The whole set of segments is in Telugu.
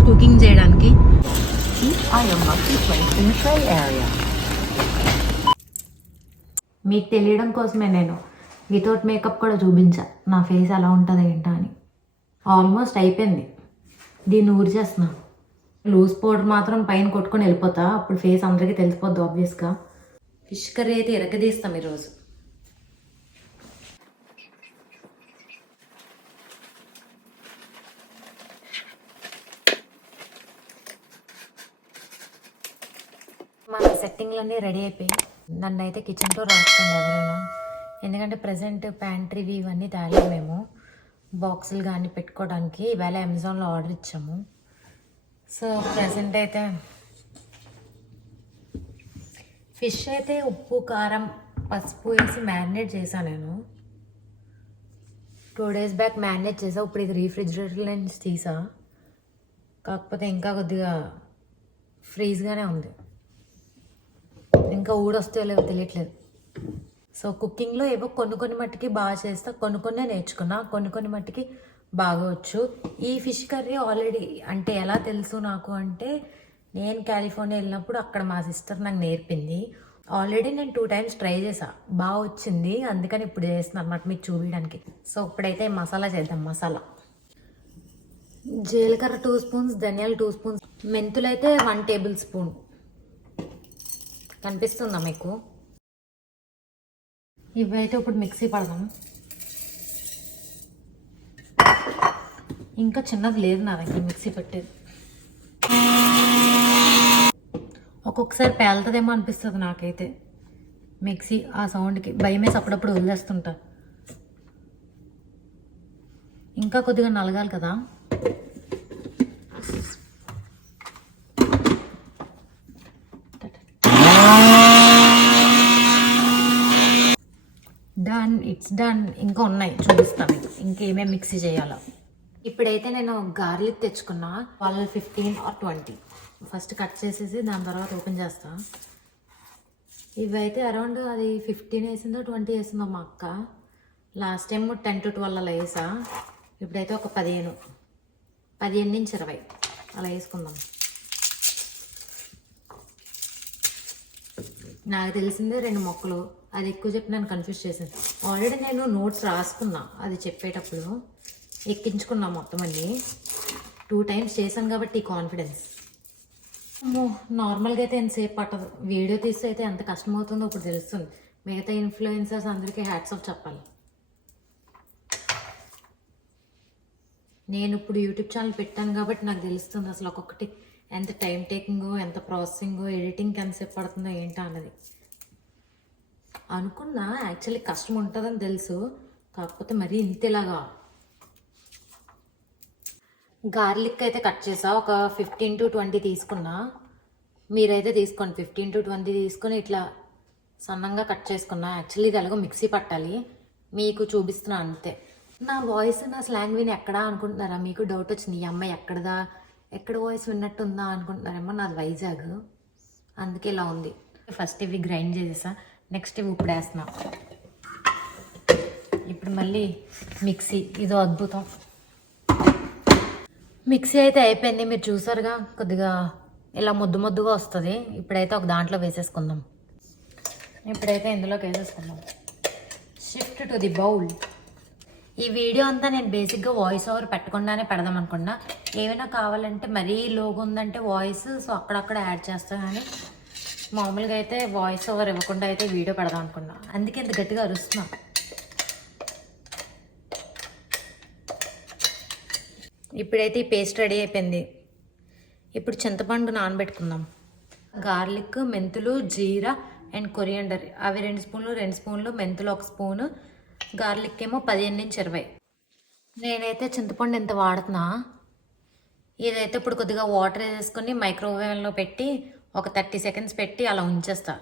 ఫిష్ కుకింగ్ చేయడానికి. మీకు తెలియడం కోసమే నేను వితౌట్ మేకప్ కూడా చూపించా నా ఫేస్ ఎలా ఉంటుంది ఏంటో అని. ఆల్మోస్ట్ అయిపోయింది. దీన్ని ఊరి చేస్తున్నా. లూజ్ పౌడర్ మాత్రం పైన కొట్టుకొని వెళ్ళిపోతా, అప్పుడు ఫేస్ అందరికీ తెలిసిపోద్ది ఆబ్వియస్గా. ఫిష్ కర్రీ అయితే ఇరగదీస్తాం ఈరోజు. మన సెట్టింగ్లన్నీ రెడీ అయిపోయి నన్ను అయితే కిచెన్లో రాసుకోండి ఎవరైనా, ఎందుకంటే ప్రజెంట్ ప్యాంట్రీవి ఇవన్నీ తేలేము మేము. బాక్సులు కానీ పెట్టుకోవడానికి ఇవాళ అమెజాన్లో ఆర్డర్ ఇచ్చాము. సో ప్రజెంట్ అయితే ఫిష్ అయితే ఉప్పు కారం పసుపు వేసి మ్యారినేట్ చేశాను నేను. 2 days బ్యాక్ మ్యారినేట్ చేసా. ఇప్పుడు ఇది రీఫ్రిజిరేటర్ నుంచి తీసా, కాకపోతే ఇంకా కొద్దిగా ఫ్రీజ్గానే ఉంది, ఇంకా ఊడొస్తే లేవో తెలియట్లేదు. సో కుకింగ్లో ఏవో కొన్ని మట్టికి బాగా చేస్తా, కొన్ని నేర్చుకున్నా, కొన్ని మట్టికి బాగా వచ్చు. ఈ ఫిష్ కర్రీ ఆల్రెడీ అంటే ఎలా తెలుసు నాకు అంటే, నేను కాలిఫోర్నియా వెళ్ళినప్పుడు అక్కడ మా సిస్టర్ నాకు నేర్పింది. ఆల్రెడీ నేను 2 times ట్రై చేసా, బాగా వచ్చింది, అందుకని ఇప్పుడు చేస్తున్నాను అన్నమాట మీకు చూపించడానికి. సో ఇప్పుడైతే మసాలా చేద్దాం. మసాలా జీలకర్ర 2 spoons, ధనియాలు 2 spoons, మెంతులు అయితే 1 tablespoon. కనిపిస్తుందా మీకు? ఇవైతే ఇప్పుడు మిక్సీ పడదాం. ఇంకా చిన్నది లేదు నా దగ్గర మిక్సీ పెట్టేది. ఒక్కొక్కసారి పేలుతుందేమో అనిపిస్తుంది నాకైతే మిక్సీ ఆ సౌండ్కి, భయమేసి అప్పుడప్పుడు వదిలేస్తుంటా. ఇంకా కొద్దిగా నలగాలి కదా. Done, it's done. ఇంకా ఉన్నాయి చూపిస్తాను ఇంకేమేమి మిక్సీ చేయాలో. ఇప్పుడైతే నేను గార్లిక్ తెచ్చుకున్నా, 12, 15 or 20. ఫస్ట్ కట్ చేసేసి దాని తర్వాత ఓపెన్ చేస్తా. ఇవైతే అరౌండ్ అది 15 వేసిందో 20 వేసిందో మా అక్క. లాస్ట్ టైం 10 to 12 అలా వేసా. ఇప్పుడైతే ఒక 15 నుంచి 20 అలా వేసుకుందాం. నాకు తెలిసిందే 2 మొక్కలు, అది ఎక్కువ చెప్పి నన్ను కన్ఫ్యూజ్ చేశాను. ఆల్రెడీ నేను నోట్స్ రాసుకున్నా, అది చెప్పేటప్పుడు ఎక్కించుకున్నా మొత్తం అన్ని. 2 times చేశాను కాబట్టి ఈ కాన్ఫిడెన్స్. నార్మల్గా అయితే ఎంతసేపు పట్టదు, వీడియో తీస్తే అయితే ఎంత కష్టమవుతుందో ఇప్పుడు తెలుస్తుంది. మిగతా ఇన్ఫ్లుయెన్సర్స్ అందరికీ హ్యాట్స్ ఆఫ్ చెప్పాలి. నేను ఇప్పుడు యూట్యూబ్ ఛానల్ పెట్టాను కాబట్టి నాకు తెలుస్తుంది అసలు ఒక్కొక్కటి ఎంత టైం టేకింగో, ఎంత ప్రాసెసింగో, ఎడిటింగ్కి ఎంతసేపు పడుతుందో ఏంటో అన్నది. అనుకున్నా యాక్చువల్లీ కష్టం ఉంటుందని తెలుసు, కాకపోతే మరీ ఇంతేలాగా. గార్లిక్ అయితే కట్ చేసా, ఒక 15 to 20 తీసుకున్నా. మీరైతే తీసుకోండి 15 to 20 తీసుకొని ఇట్లా సన్నంగా కట్ చేసుకున్నా. యాక్చువల్లీ ఇది ఎలాగో మిక్సీ పట్టాలి, మీకు చూపిస్తున్నా అంతే. నా వాయిస్ నా స్లాంగ్ విని ఎక్కడా అనుకుంటున్నారా? మీకు డౌట్ వచ్చింది, ఈ అమ్మాయి ఎక్కడ వాయిస్ విన్నట్టుందా అనుకుంటున్నారేమో. నాది వైజాగ్, అందుకే ఇలా ఉంది. ఫస్ట్ ఇవి గ్రైండ్ చేసేసా, నెక్స్ట్ ఇవి ఇప్పుడు వేస్తున్నా. ఇప్పుడు మళ్ళీ మిక్సీ, ఇదో అద్భుతం. మిక్సీ అయితే అయిపోయింది, మీరు చూసారుగా, కొద్దిగా ఇలా ముద్దుగా వస్తుంది. ఇప్పుడైతే ఒక దాంట్లో వేసేసుకుందాం. ఇప్పుడైతే ఇందులోకి వేసేసుకుందాం. Shift to the bowl. ఈ వీడియో అంతా నేను బేసిక్గా వాయిస్ ఓవర్ పెట్టకుండానే పెడదాం అనుకున్నా. ఏమైనా కావాలంటే మరీ లోగా ఉందంటే వాయిస్, సో అక్కడక్కడ యాడ్ చేస్తాను, కానీ మామూలుగా అయితే వాయిస్ ఓవర్ ఇవ్వకుండా అయితే వీడియో పెడదాం అనుకున్నా, అందుకే ఇంత గట్టిగా అరుస్తున్నా. ఇప్పుడైతే ఈ పేస్ట్ రెడీ అయిపోయింది. ఇప్పుడు చింతపండు నానబెట్టుకుందాం. గార్లిక్, మెంతులు, జీరా అండ్ కొరియాండర్ అవి 2 స్పూన్లు, 2 స్పూన్లు, మెంతులు 1 స్పూను, గార్లిక్ ఏమో 15 నుంచి 20. నేనైతే చింతపండు ఎంత వాడుతున్నా. ఇదైతే ఇప్పుడు కొద్దిగా వాటర్ వేసుకొని మైక్రోవేవ్లో పెట్టి ఒక 30 seconds పెట్టి అలా ఉంచేస్తా.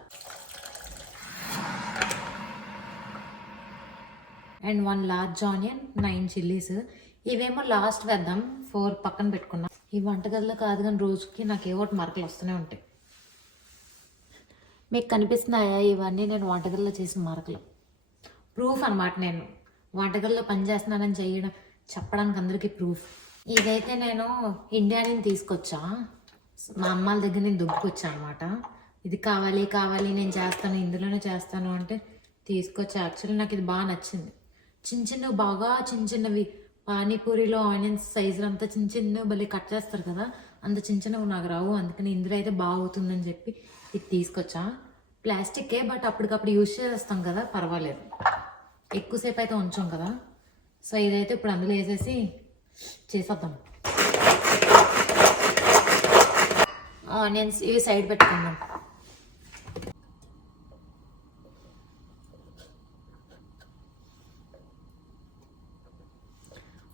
And 1 large onion, 9 chilies. ఇవేమో లాస్ట్ వేద్దాం, 4 పక్కన పెట్టుకున్నాం. ఈ వంటగదిలో కాదు కానీ రోజుకి నాకు ఏవో మరకలు వస్తూనే ఉంటాయి. మీకు కనిపిస్తున్నాయా ఇవన్నీ నేను వంటగదిలో చేసిన మరకలు? ప్రూఫ్ అనమాట. నేను వంటగదిలో పనిచేస్తున్నానని చెప్పడానికి అందరికీ ప్రూఫ్. ఇదైతే నేను ఇండియా నుంచి తీసుకొచ్చా, మా అమ్మాల దగ్గర నేను దుబ్బుకొచ్చా అనమాట. ఇది కావాలి కావాలి నేను చేస్తాను ఇందులోనే చేస్తాను అంటే తీసుకొచ్చా. యాక్చువల్లీ నాకు ఇది బాగా నచ్చింది. చిన్న చిన్నవి బాగా చిన్న చిన్నవి పానీపూరిలో ఆనియన్స్ సైజులు అంతా చిన్న చిన్నవి భలే కట్ చేస్తారు కదా, అంత చిన్న చిన్నవి నాకు రావు. అందుకని ఇందులో అయితే బాగా అవుతుందని చెప్పి ఇది తీసుకొచ్చా. ప్లాస్టిక్కే, బట్ అప్పటికప్పుడు యూజ్ చేస్తాం కదా, పర్వాలేదు. ఎక్కువసేపు అయితే ఉంచాం కదా. సో ఇదైతే ఇప్పుడు అందులో వేసేసి చేసేద్దాం. ఆనియన్స్ ఇవి సైడ్ పెట్టుకుందాం.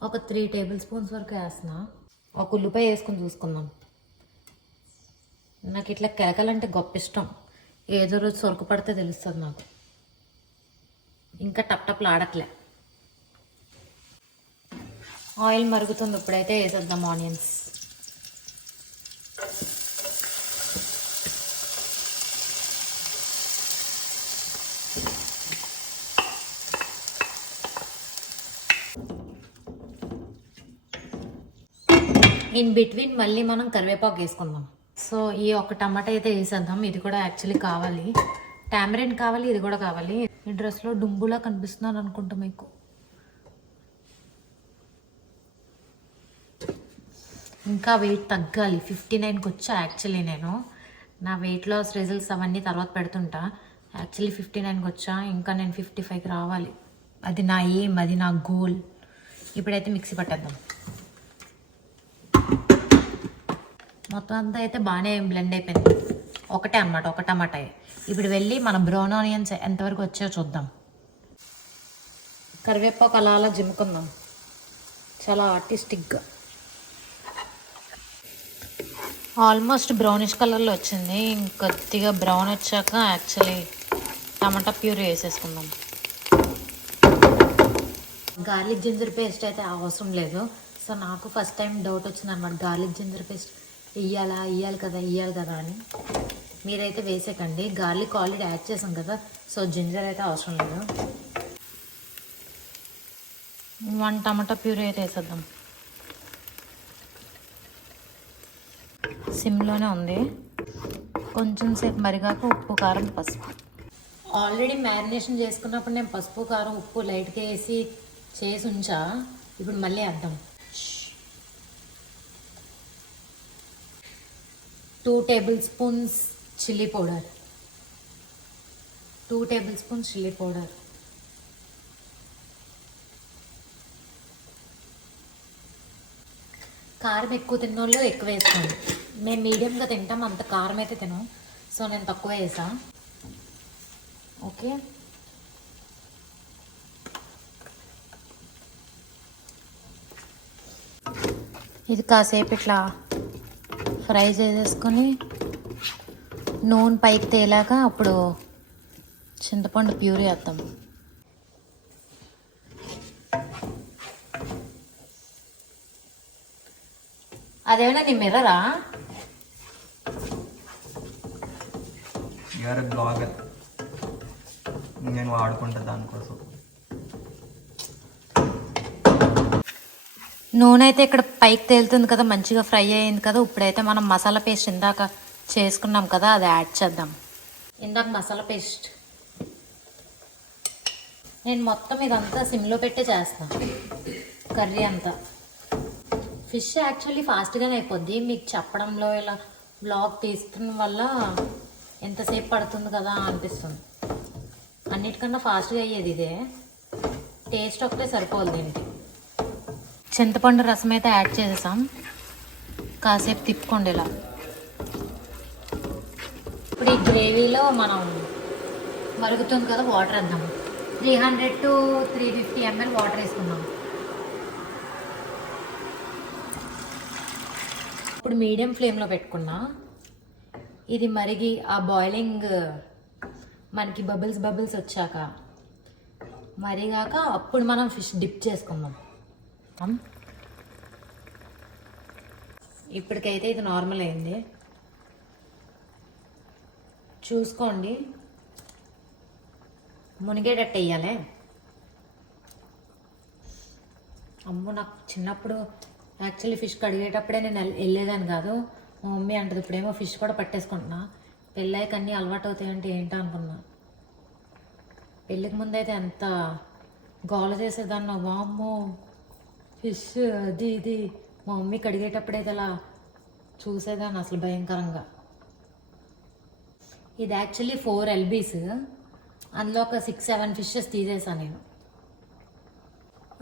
ఒక 3 టేబుల్ స్పూన్స్ వరకు వేస్తున్నా. ఒక ఉల్లిపాయ వేసుకొని చూసుకుందాం. నాకు ఇట్లా కేకలంటే గొప్ప ఇష్టం. ఏదో రోజు సొరకు పడితే తెలుస్తుంది నాకు. ఇంకా టప్ టప్లు ఆడట్లే. ఆయిల్ మరుగుతుంది, ఇప్పుడైతే వేసేద్దాం ఆనియన్స్. ఇన్ బిట్వీన్ మళ్ళీ మనం కరివేపాకు వేసుకుందాం. సో ఈ ఒక టమాటా అయితే వేసేద్దాం. ఇది కూడా యాక్చువల్లీ కావాలి, టామరిన్ కావాలి, ఇది కూడా కావాలి. ఈ డ్రెస్లో డుంబులా కనిపిస్తున్నాను అనుకుంటా మీకు. ఇంకా వెయిట్ తగ్గాలి. 59కి వచ్చా యాక్చువల్లీ. నేను నా వెయిట్ లాస్ రిజల్ట్స్ అవన్నీ తర్వాత పెడుతుంటా. యాక్చువల్లీ 59కి వచ్చా, ఇంకా నేను 55కి రావాలి. అది నా ఎయిమ్, అది నా గోల్. ఇప్పుడైతే మిక్సీ పట్టేద్దాం. మొత్తం అంతా అయితే బాగానే బ్లెండ్ అయిపోయింది. ఒకటే అన్నమాట, ఒక టమాటా. ఇప్పుడు వెళ్ళి మన బ్రౌన్ ఆనియన్స్ ఎంతవరకు వచ్చాయో చూద్దాం. కరివేపాకు అలా అలా జిమ్ముకుందాం, చాలా ఆర్టిస్టిక్గా. ఆల్మోస్ట్ బ్రౌనిష్ కలర్లో వచ్చింది. ఇంకొద్దిగా బ్రౌన్ వచ్చాక యాక్చువల్లీ టమాటా ప్యూరీ వేసేసుకుందాం. గార్లిక్ జింజర్ పేస్ట్ అయితే అవసరం లేదు. సో నాకు ఫస్ట్ టైం డౌట్ వచ్చింది అనమాట, గార్లిక్ జింజర్ పేస్ట్ ఇయ్యాలి కదా అని. మీరైతే వేసేకండి, గార్లిక్ ఆల్రెడీ యాడ్ చేసాం కదా, సో జింజర్ అయితే అవసరం లేదు. 1 టమాటా ప్యూరీ అయితే వేసేద్దాం. సిమ్లోనే ఉంది. కొంచెం సేపు మరిగాక ఉప్పు, కారం, పసుపు. ఆల్రెడీ మ్యారినేషన్ చేసుకున్నప్పుడు నేను పసుపు, కారం, ఉప్పు లైట్గా వేసి చేసి ఉంచా. ఇప్పుడు మళ్ళీ వేద్దాం. 2 table spoons chilli powder. 2 table spoons chilli powder. కారం ఎక్కువ తిన్నోళ్ళు ఎక్కువ వేసుకోండి. మేము మీడియంగా తింటాం, అంత కారం అయితే తినం. సో నేను తక్కువ వేసా. ఓకే, ఇది కాసేపు ఇట్లా ఫ్రై చేసేసుకొని నూనె పైకి తేలాక అప్పుడు చింతపండు ప్యూరీ వేద్దాం. అదేమైనా నీ మిర్రరా? బ్లాగర్, నేను వాడుకుంటా దానికోసం. నూనె అయితే ఇక్కడ పైకి తేలుతుంది కదా, మంచిగా ఫ్రై అయ్యింది కదా. ఇప్పుడైతే మనం మసాలా పేస్ట్ ఇందాక చేసుకున్నాం కదా, అది యాడ్ చేద్దాం. ఇందాక మసాలా పేస్ట్ నేను మొత్తం ఇదంతా సిమ్లో పెట్టే చేస్తాను, కర్రీ అంతా. ఫిష్ యాక్చువల్లీ ఫాస్ట్గానే అయిపోద్ది. మీకు చెప్పడంలో ఇలా బ్లాగ్ తీస్తున్న వల్ల ఎంతసేపు పడుతుంది కదా అనిపిస్తుంది. అన్నిటికన్నా ఫాస్ట్గా అయ్యేది ఇదే. టేస్ట్ ఒకటే సరిపోదు దీనికి. చింతపండు రసం అయితే యాడ్ చేసేసాం. కాసేపు తిప్పుకోండి ఇలా. ఇప్పుడు ఈ గ్రేవీలో మనం మరుగుతుంది కదా, వాటర్ వేద్దాం. 300 to 350 ml వాటర్ వేసుకుందాం. ఇప్పుడు మీడియం ఫ్లేమ్లో పెట్టుకున్నా. ఇది మరిగి ఆ బాయిలింగ్ మనకి బబుల్స్ వచ్చాక మరిగాక అప్పుడు మనం ఫిష్ డిప్ చేసుకుందాం. ఇప్పటికైతే ఇది నార్మల్ అయింది. చూసుకోండి, మునిగేటట్టు వేయాలి. అమ్మో, నాకు చిన్నప్పుడు యాక్చువల్లీ ఫిష్ కడిగేటప్పుడే నేను వెళ్ళేదాన్ని కాదు. మా మమ్మీ అంటది ఇప్పుడేమో ఫిష్ కూడా పట్టేసుకుంటున్నా, పెళ్ళాక అన్నీ అలవాటు అవుతాయంటే ఏంటో అనుకున్నా. పెళ్ళికి ముందైతే ఎంత గోల చేసేదాన్ని, వామ్మో ఫిష్ అది ఇది. మా మమ్మీ కడిగేటప్పుడైతే అలా చూసేదాన్ని అసలు భయంకరంగా. ఇది యాక్చువల్లీ 4 LBs, అందులో ఒక 6-7 ఫిషెస్ తీసేసాను నేను.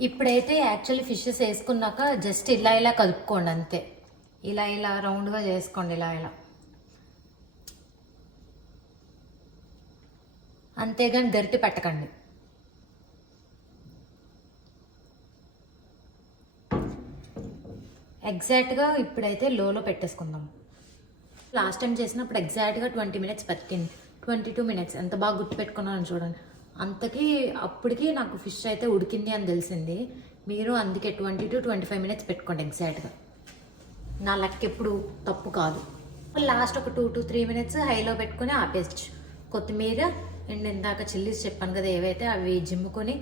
ఇప్పుడైతే యాక్చువల్లీ ఫిషెస్ వేసుకున్నాక జస్ట్ ఇలా ఇలా కలుపుకోండి అంతే. ఇలా ఇలా రౌండ్గా చేసుకోండి, ఇలా ఇలా అంతేగాని గరిటె పెట్టకండి. ఎగ్జాక్ట్గా ఇప్పుడైతే లోలో పెట్టేసుకుందాం. లాస్ట్ టైం చేసినప్పుడు ఎగ్జాక్ట్గా 20 minutes పట్టింది, 22 minutes. ఎంత బాగా గుర్తు పెట్టుకున్నాను చూడండి. అంతకీ అప్పటికి నాకు ఫిష్ అయితే ఉడికింది అని తెలిసింది. మీరు అందుకే 20 to 25 minutes పెట్టుకోండి ఎగ్జాక్ట్గా. నా లెక్క ఎప్పుడు తప్పు కాదు. లాస్ట్ ఒక 2 to 3 minutes హైలో పెట్టుకుని ఆపేయచ్చు. కొత్తిమీర అండ్ ఇందాక చిల్లీస్ చెప్పాను కదా ఏవైతే, అవి జిమ్ముకొని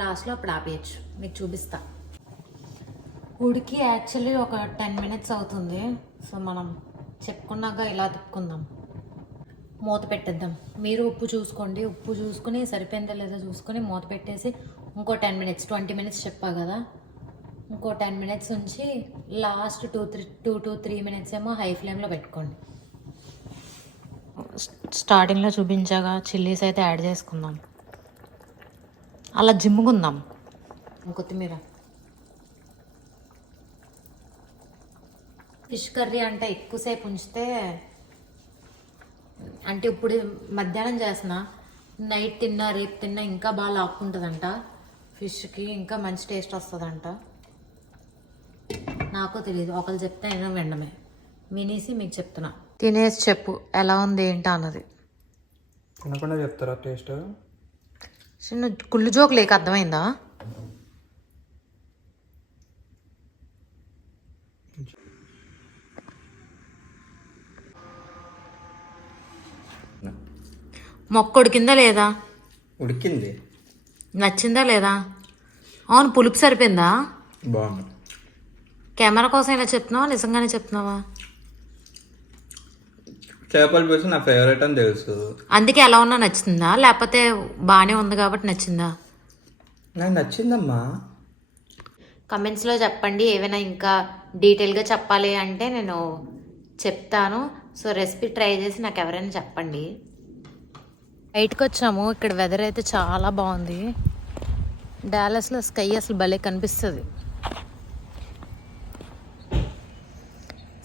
లాస్ట్లో అప్పుడు ఆపేయచ్చు. మీకు చూపిస్తా. ఉడికి యాక్చువల్లీ ఒక 10 minutes అవుతుంది. సో మనం చెప్పుకున్నాక ఇలా తిప్పుకుందాం, మూత పెట్టేద్దాం. మీరు ఉప్పు చూసుకోండి, ఉప్పు చూసుకుని సరిపోయిందో లేదో చూసుకొని మూత పెట్టేసి ఇంకో 10 minutes, 20 minutes చెప్పా కదా, ఇంకో 10 minutes ఉంచి లాస్ట్ 2 to 3 minutes ఏమో హై ఫ్లేమ్లో పెట్టుకోండి. స్టార్టింగ్లో చూపించాగా చిల్లీస్ అయితే యాడ్ చేసుకుందాం, అలా జిమ్ముకుందాం. కొత్తిమీర. ఫిష్ కర్రీ అంటే ఎక్కువసేపు ఉంచితే, అంటే ఇప్పుడు మధ్యాహ్నం చేసిన నైట్ తిన్నా రేపు తిన్నా ఇంకా బాగా లాక్కుంటుందంట. ఫిష్కి ఇంకా మంచి టేస్ట్ వస్తుందంట. నాకు తెలియదు, ఒకరు చెప్తే నేను వినడమే, వినేసి మీకు చెప్తున్నా. తినేసి చెప్పు ఎలా ఉంది ఏంటా అన్నది. తినకుండా చెప్తారా టేస్ట్? చిన్న కుళ్ళు జోక్ లేక అర్థమైందా? మొక్క ఉడికిందా లేదా? ఉడికింది. నచ్చిందా లేదా? అవును, పులుపు సరిపోయిందా? బాగుంది. కెమెరా కోసం ఇలా చెప్తున్నావా, నిజంగానే చెప్తున్నావా? చేపల పులుసు నా ఫేవరెట్ అని తెలుసు, అందుకే ఎలా ఉన్నా నచ్చిందా, లేకపోతే బాగానే ఉంది కాబట్టి నచ్చిందా? నాకు నచ్చిందమ్మా. కమెంట్స్లో చెప్పండి. ఏమైనా ఇంకా డీటెయిల్గా చెప్పాలి అంటే నేను చెప్తాను. సో రెసిపీ ట్రై చేసి నాకు ఎవరైనా చెప్పండి. బయటకు వచ్చాము, ఇక్కడ వెదర్ అయితే చాలా బాగుంది. డాలస్లో స్కై అసలు భలే కనిపిస్తుంది.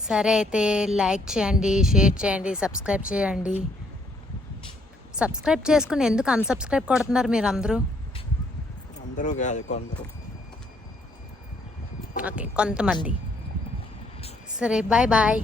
సరే అయితే లైక్ చేయండి, షేర్ చేయండి, సబ్స్క్రైబ్ చేయండి. సబ్స్క్రైబ్ చేసుకుని ఎందుకు అన్సబ్స్క్రైబ్ కొడుతున్నారు మీరు అందరూ? అందరూ కాదు, కొందరు. ఓకే, కొంతమంది. సరే బాయ్ బాయ్.